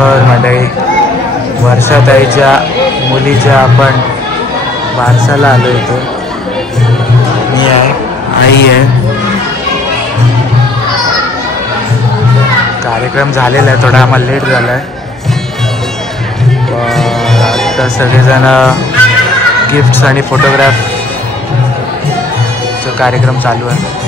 तर मंडळी, वर्षाताईच्या मुलीच्या आपण बारसाला आलो इथं. मी आहे, आई आहे. कार्यक्रम झालेला आहे, थोडा आम्हाला लेट झाला आहे. आता सगळेजण गिफ्ट्स आणि फोटोग्राफचा कार्यक्रम चालू आहे.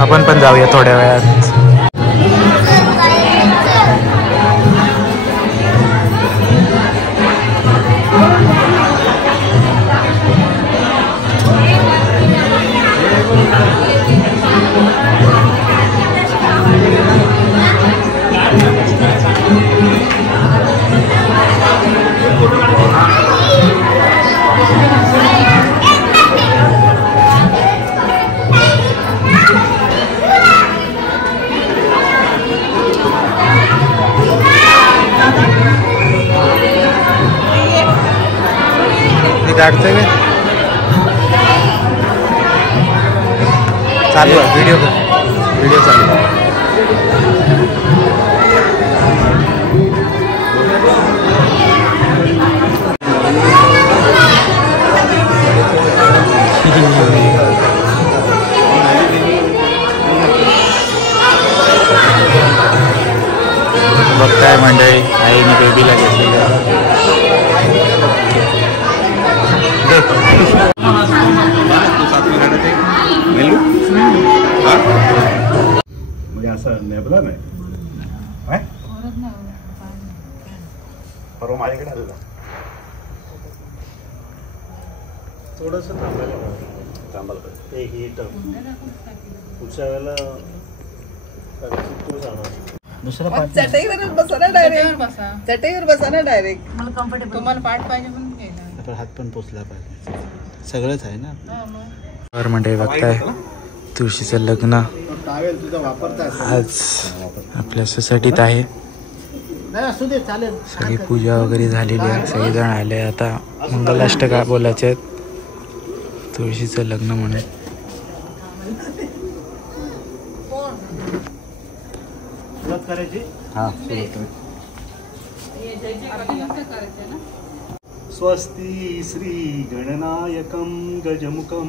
आपण पण जाऊया थोड्या वेळात. काढतोय का? चालू आहे व्हिडिओ चालू आहे. बघताय मंडळी, आईने बेबीला घेतलेलं. म्हणजे असं नेबला नाही परवा माझ्याकडे आलेला. थोडस थांबायला पाहिजे. एक ही पुढच्या वेळेला दुसरा चटईवरच बसा ना डायरेक्ट. चटईवर बसा ना डायरेक्ट. मला कम्फर्टेबल. तुम्हाला पाठ पाहिजे म्हणून घ्यायला. हात पण पोचला पाहिजे, सगळंच आहे ना. तर मंडळी बघताय, तुळशीचं लग्न आज आपल्या सोसायटीत आहे. सगळी पूजा वगैरे झालेली आहे, सगळेजण आले. आता मंगलाष्टका बोलायचे आहेत तुळशीचं लग्न म्हणून. स्वस्ति श्री गणनायकं गजमुखं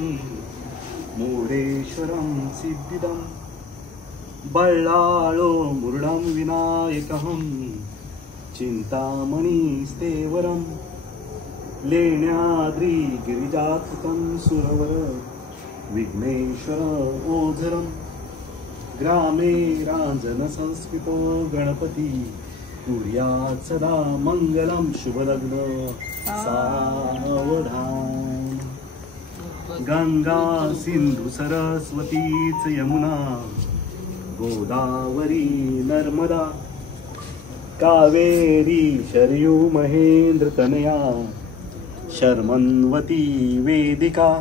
मूढेश्वरं सिद्धिदं बल्लाळो मुरुडं विनायकहं चिंतामणिस्तेवरं लेण्याद्रि गिरिजात्मकं सुरवर विघ्नेश्वर ओझरं ग्रामे रांजन संस्कृतो गणपती कुर्यात् सदा मंगलम शुभलग्न सावधान. गंगा सिंधु सरस्वतीच यमुना गोदावरी नर्मदा कावेरी शरयू महेंद्र तनया शर्मन्वती वेदिका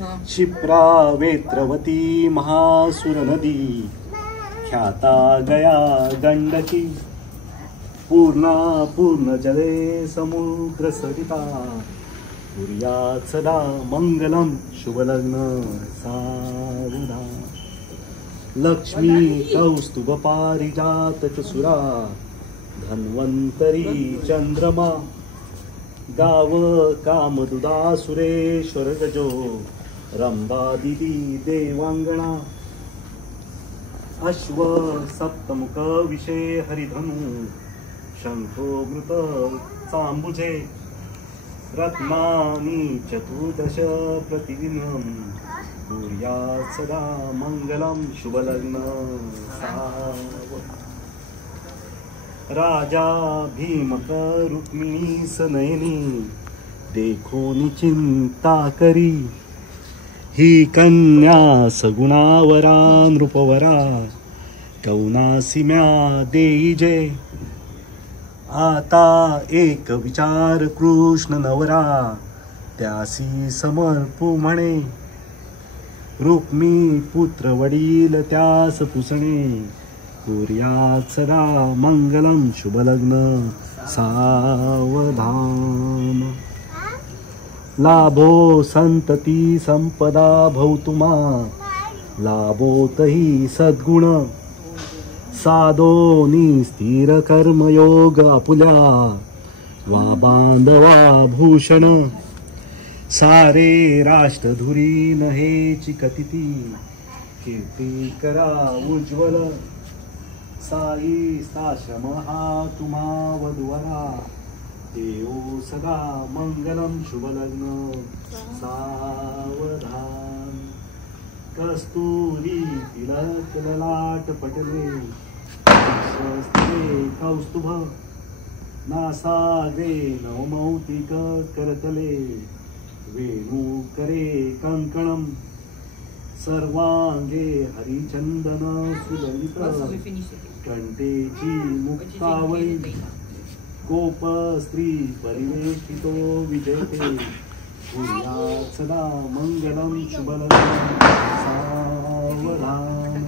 क्षिप्रा वेत्रवती महासुर नदी ख्याता गया गंडकी पूर्णा पूर्ण जले समुद्र सरिता कुर्यात् सदा मंगलम शुभलग्न सावधान. लक्ष्मी कौस्तुभ पारिजात सुरा धन्वंतरी चंद्रमा गाव कामदुदा सुरेश्वर गजो रंबा दिदी देवांगणा अश्व सप्तमुख विषय हरिधनु शंखो मृत चांबुजे रत्नानि चतुर्दश प्रतिदिनं कुर्यात् सदा मंगलम शुभलग्न सावधान. राजा भीमक रुक्मिणी सनयनी देखोनी चिंता करी ही कन्या सगुणावरा नृपवरा कौनासिम्या देई जय. आता एक विचार कृष्ण नवरा त्यासी समर्पू म्हणे रुक्मी पुत्र वडील त्यास पुसणे कुर्यात् सदा मंगलम शुभलग्न सावधान. लाभो संतती संपदा भौतुमा लाभोतही सद्गुण साधोनी स्थिर कर्मयोग आपुल्या वा बांधवा भूषण सारे राष्ट्र धुरी नहेची कथिती कीर्ती करा उज्ज्वल साई साश्रम हा तुम्हा वधुवरा देवो सदा मंगलम शुभ लग्न सावधान कस्तुरी तिलक ललाट पटले शस्त्रे कौस्तुभ नासाग्रे नवमौक्तिक करतले वेणू करे कंकणम सर्वांगे हरिचंदन सुललित कंठेची मुक्तावळी गोप स्त्री परिवेशितो विजयते भूयात् सदा मंगलम शुभलग्न सावधान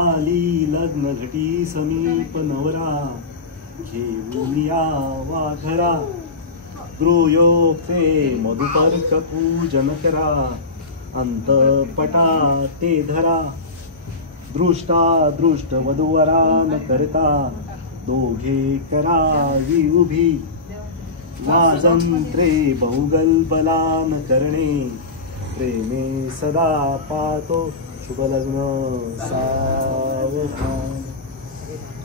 आली लग्न घटी समीप नवरा घेऊन या वाघरा गृहयोक्ते मधुपर्क पूजन करा अंतपटा ते धरा दृष्टा दृष्ट वधूवरा न करता दोघे करावी उभी वाजंत्रे बहुगलबला न करणे प्रेमे सदा पातो शुभ लग्न सावधान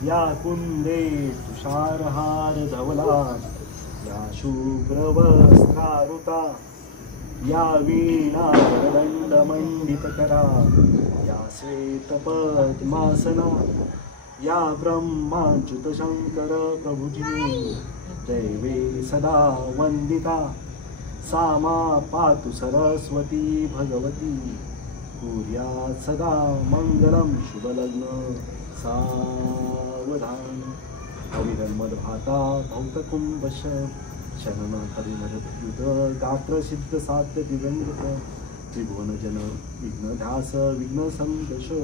या कुंदे तुषारहार धवला या शुभ्र वस्त्रारुता या वीणा वरदंड मंडित करा या श्वेत पद्मासना या ब्रह्माच्युत शंकर प्रभुजी दैवे सदा वंदिता सामा पातु सरस्वती भगवती कुर्यात् सदा मंगलम शुभ लग्न सावधान अविरन्मदभाता भौतकुंभश शरण हरिमरुत गात्र सिद्ध साध्य दिव्यंगत त्रिभुवन जन विघ्न ध्यास विघ्न संदशो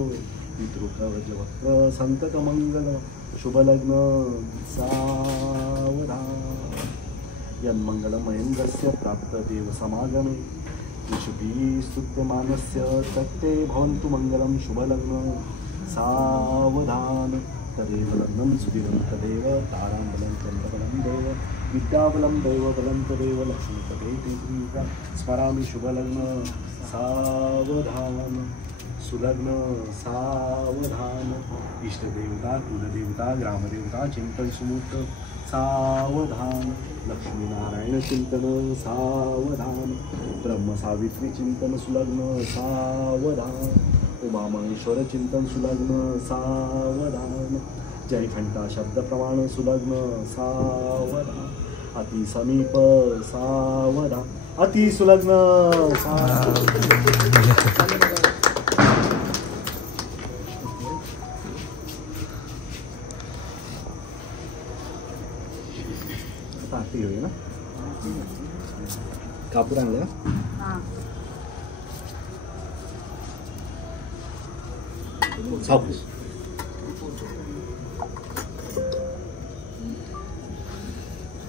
पितृकवचवक्र संतत मंगल शुभ लग्न सावधान यन्मंगलमयेन्द्रस्य प्राप्त देव समागमे विशुभि स्तुत्यमानस्य तत्ते भवन्तु मंगलम शुभ लग्न सावधान तदेव लग्नं सुदिनं तदेव ताराबलं चन्द्रबलं देव विद्याबलं दैवबलं तदेव लक्ष्मीपदेव स्मरामि शुभलग्न सावधान सुलग्न सावधान इष्टदेवता कुलदेवता ग्रामदेवता चिंतन सुमुक्त सावधान लक्ष्मीनारायण चिंतन सावधान ब्रह्म सावित्री चिंतन सुलग्न सावधान उमा महेश्वर चिंतन सुलग्न सावधान जयघंटा शब्द प्रमाण सुलग्न सावधान अति समीप सावधान अति सुलग्न आरती होईल ना कापूर आणले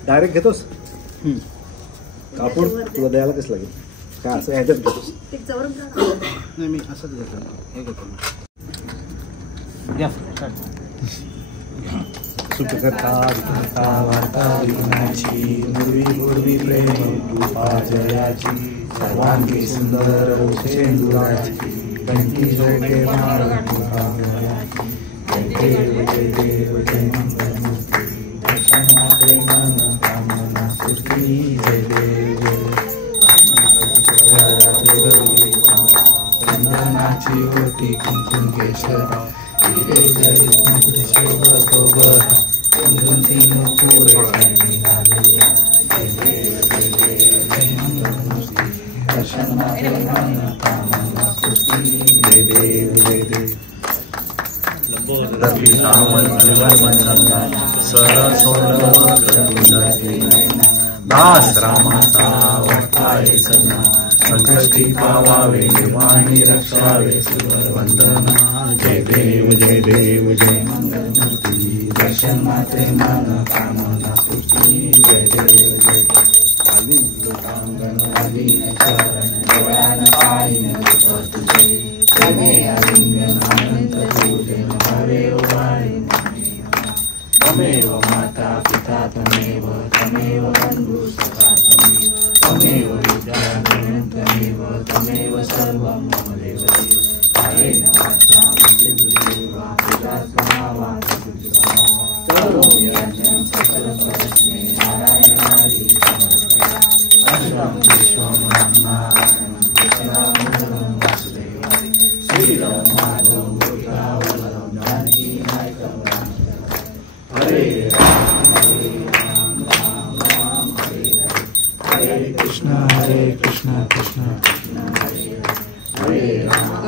डायरेक्ट घेतोस कापूर तुला द्यायला कसं लागेल काय असं ह्याच्यात घेतोस नाही मी असंच घेतो हे घेतो सुखकथा वार्ता विघ्नाची पूर्वी प्रेम जयाची सर्वांगी सुंदर शेंदुराची कंठी जोगे माळ जय देव जय देव जय मंगलमूर्ती दर्शनाचे मन कामना सुखी जय देव चंदनाची ओटी कुंकुम केशरा हिरे जय शोभा तीन पुरे दर्शनाचे मन कामना सुखी जय देव जय देव दास रामाचा वाटाळे सन्ना संकष्टी पावावे वाणी रक्षावे सुर वंदना जय देव जय मंगलमूर्ती दर्शन माते मन कामना सुखी जय देव जय त्वमेव माता पिता त्वमेव त्वमेव बन्धु सखा त्वमेव विद्या त्वमेव त्वमेव सर्वं मम देवदेव कायेन वाचा मनसेन्द्रियैर्वा पितात्मना वा करोमि यज्ञं सकलं परस्मै नारायणाय समर्पयामि अश्वं विश्वं नारायणं कृष्णामृतं वासुदेवाय श्रीराम माधवं भूतावलं जानकी नायकं हरे राम राम राम हरे हरे कृष्ण कृष्ण कृष्ण हरे राम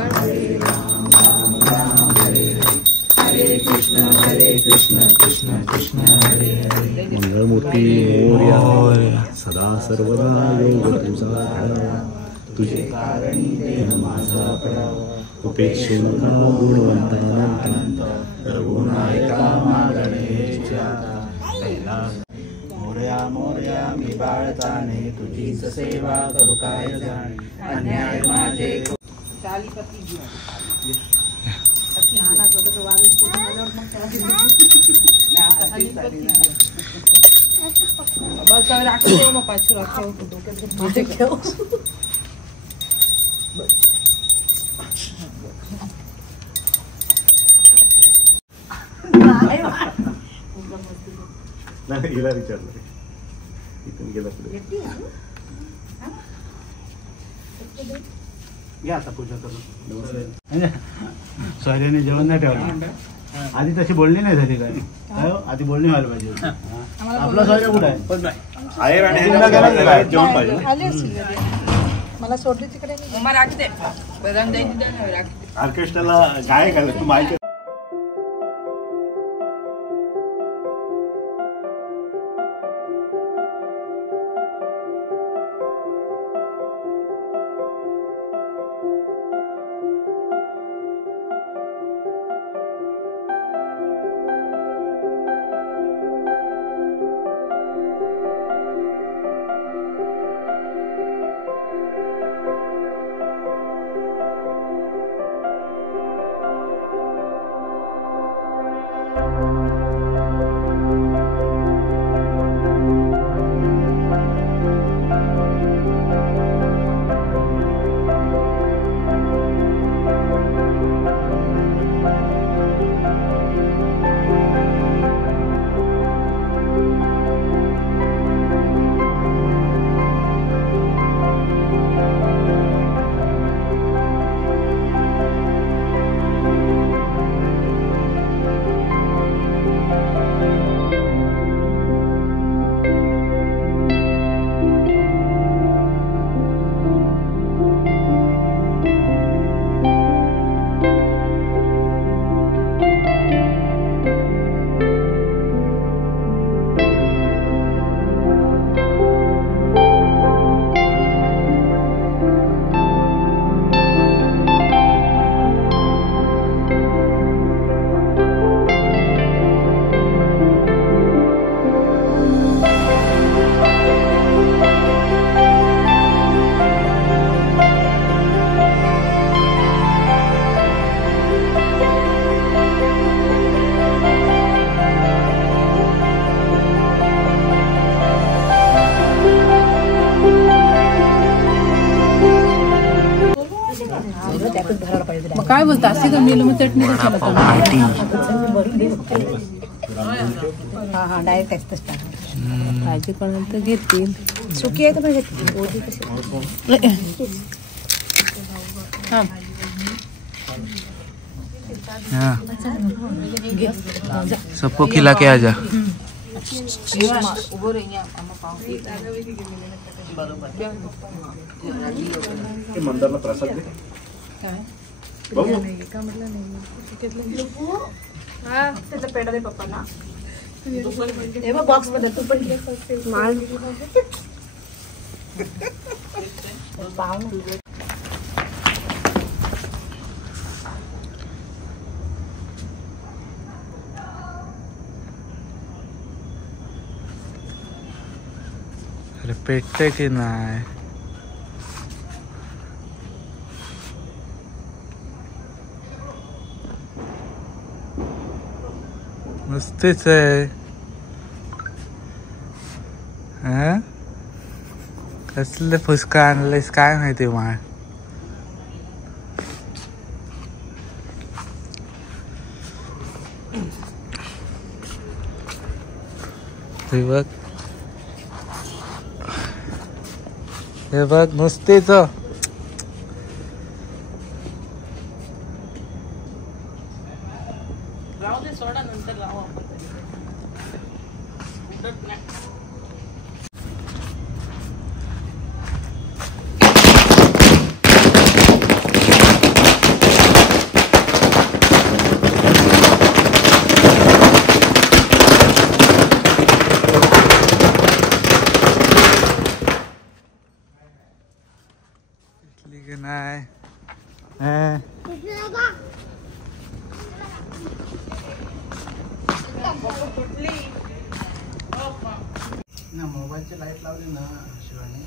राम राम हरे हरे कृष्ण कृष्ण कृष्ण हरे हरे मंगळमूर्ती मोरया सदा सर्वदा योग तुझा घडावा तुझे कारणी देह माझा पडावा उपेक्षे नका गुणवंतानंत रघुनायका मागणेच्या मोरया मोरया मी बाळताने तुझीच सेवा करू काय जाणे अन्याय माझे बस राखते मग पाचशे राखते नाही हिला विचारलं इथून गेला पुढे घ्या आता पूजा करून सोयऱ्याने जेवण नाही ठेवलं आधी तशी बोलणी नाही झाली काय आधी बोलणी व्हायला पाहिजे आपला सोयऱ्या कुठे आहे जेवण पाहिजे मला सोडली तिकडे मग राखते बदाम द्यायची राखते ऑर्केस्ट्राला काय करायचं तू माहिती मग काय बोलता असे तर मेलो मग चटणी हा डायरेक्ट असतच भाजी कोणाला तर घेतील सुकी आहे तर पण घेतली ओली कशी सबको खिला के आजा मंदारला प्रसाद दे पेढा दे पप्पाला बॉक्स मध्ये तू पण अरे पेटते की नाही नुसतेच आहे हा कसलं फुसका आणलंयस काय माहिती माळ हे बघ नुसतेच सोडा नंतर लावू आपण नाही मोबाईलची लाईट लावली ना शिवानी